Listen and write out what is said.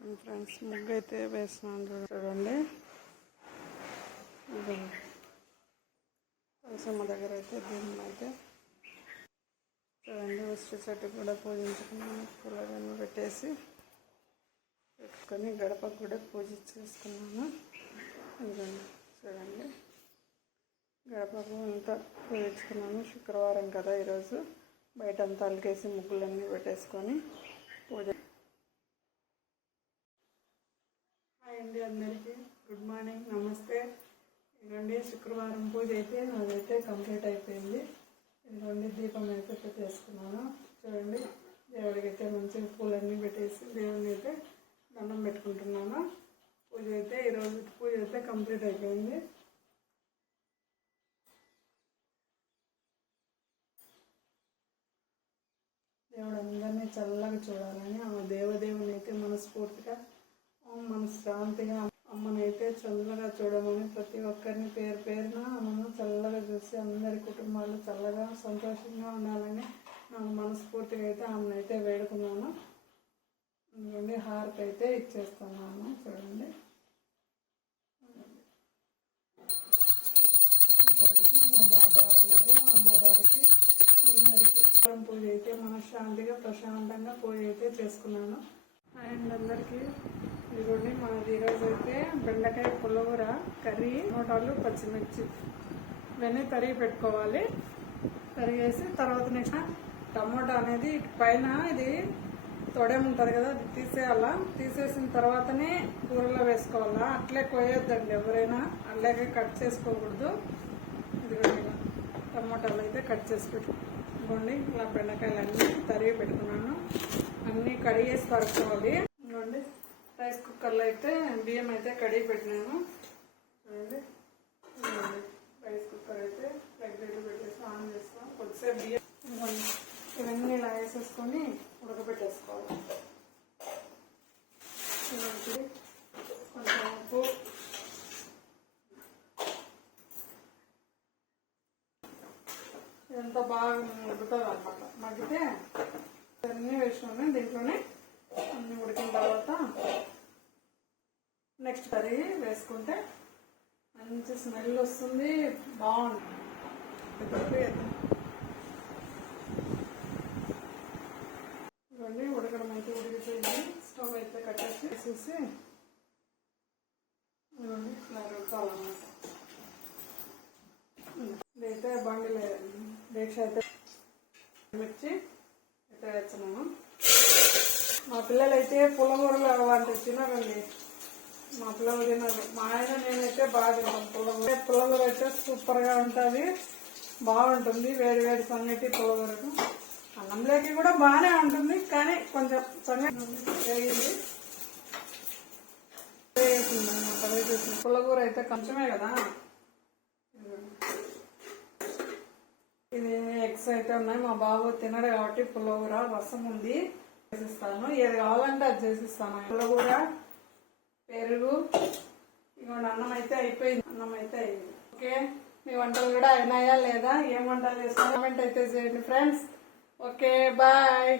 Friends ముగ్గు అయితే వేస్తున్నాను చూడండి. తులసమ్మ దగ్గర అయితే దీన్ని అయితే చూడండి. ఉసిరి చెట్టు కూడా పూజించుకున్నాను. పూలన్నీ పెట్టుకొని గడపకు కూడా పూజ చేసుకున్నాను. ఇదిగోండి చూడండి, గడపకు అంతా పూజించుకున్నాను. శుక్రవారం కదా ఈరోజు. బయట అంతా అలికేసి ముగ్గులన్నీ పెట్టేసుకొని పూజ. హాయ్ అండి అందరికీ, గుడ్ మార్నింగ్, నమస్తే. ఇదిగోండి శుక్రవారం పూజ అయితే నాదైతే కంప్లీట్ అయిపోయింది. ఇదిగోండి దీపం అయితే పెట్టేసుకున్నాను. చూడండి, దేవుడికి అయితే మంచిగా పూలన్నీ పెట్టేసి దేవుడిని అయితే దండం పెట్టుకుంటున్నాను. పూజ అయితే ఈరోజు పూజ అయితే కంప్లీట్ అయిపోయింది. దేవుడు అందరినీ చల్లగా చూడాలని ఆ దేవదేవుని అయితే మనస్ఫూర్తిగా మనశ్శాంతిగా అమ్మనైతే చల్లగా చూడమని ప్రతి ఒక్కరిని పేరున అమ్మను చల్లగా చూసి అందరి కుటుంబాలు చల్లగా సంతోషంగా ఉండాలని నాకు మనస్ఫూర్తిగా అయితే ఆమెనైతే వేడుకున్నాను. అందుకని హారతి అయితే ఇచ్చేస్తున్నాను. చూడండి, మా బాబా ఉన్నారు. అమ్మవారికి అందరికీ పూజ అయితే మనశ్శాంతిగా ప్రశాంతంగా పూజ అయితే చేసుకున్నాను. అండ్ అందరికీ ఇదిగోండి, మనది ఈరోజు అయితే బెండకాయ పులిహోర, కర్రీ, టమాటాలు, పచ్చిమిర్చి ఇవన్నీ తరిగి పెట్టుకోవాలి. తరిగేసి తర్వాత నెక్స్ట్ టమోటా అనేది పైన ఇది తొడేం ఉంటుంది కదా, అది తీసేయాలా. తీసేసిన తర్వాతనే కూరలో వేసుకోవాలా. అట్లే కోయొద్దండి ఎవరైనా, అట్లాగే కట్ చేసుకోకూడదు. ఇదిగోండి టమోటాలు అయితే కట్ చేసి పెట్టుకోండి. ఇలా బెండకాయలు అన్నీ తరిగి పెట్టుకున్నాను. అన్నీ కడిగేసి పరుకోవాలి. ఇదిగోండి రైస్ కుక్కర్లో అయితే బియ్యం అయితే కడిగి పెట్టినాను. చూడండి, రైస్ కుక్కర్ అయితే రెగ్యులేటర్ పెట్టేసి ఆన్ చేస్తాం. కొద్దిసేపు బియ్యం ఇవన్నీ ఇలా వేసేసుకొని ఉడకబెట్టేసుకోవాలి. కొంచెం ఉప్పు, ఇదంతా బాగా ఉడుకుతుంది అన్నమాట. మగ్గితే అన్నీ వేసుకొని దీంట్లోనే అన్నీ ఉడికిన తర్వాత నెక్స్ట్ కర్రీ వేసుకుంటే మంచి స్మెల్ వస్తుంది, బాగుంటుంది. ఇవన్నీ ఉడకడం అయితే ఉడికిపోయింది. స్టవ్ అయితే కట్టేసి ఇవన్నీ ఇలా రుబ్బాలన్నమాట. ఇదైతే బండిలో దీక్ష అయితే మిర్చి అయితే వేస్తున్నాను. మా పిల్లలు అయితే పుల్లగూరలు వంటి తినరండి. మా పిల్లలు తినరు. మా ఆయన నేనైతే బాగా తింటాం పుల్లగూర. పుల్లగూర అయితే సూపర్గా ఉంటుంది, బాగుంటుంది. వేడి వేడి సంగటి పుల్లగూరకు అన్నంలోకి కూడా బాగానే ఉంటుంది. కానీ కొంచెం సంగటి వేగింది పుల్లగూర అయితే కొంచెమే కదా. ఇది ఎగ్స్ అయితే ఉన్నాయి. మా బాబు తినడు కాబట్టి పుల్లగూర రసం ఉంది చేసిస్తాను. ఏది కావాలంటే అది చేసిస్తాను. పుల్లగూర, పెరుగు, ఇవ్వండి. అన్నం అయితే అయిపోయింది. ఓకే, మీ వంటలు కూడా అయినాయా లేదా, ఏం వంటలు చేస్తున్నా కామెంట్ అయితే చేయండి ఫ్రెండ్స్. Okay, bye.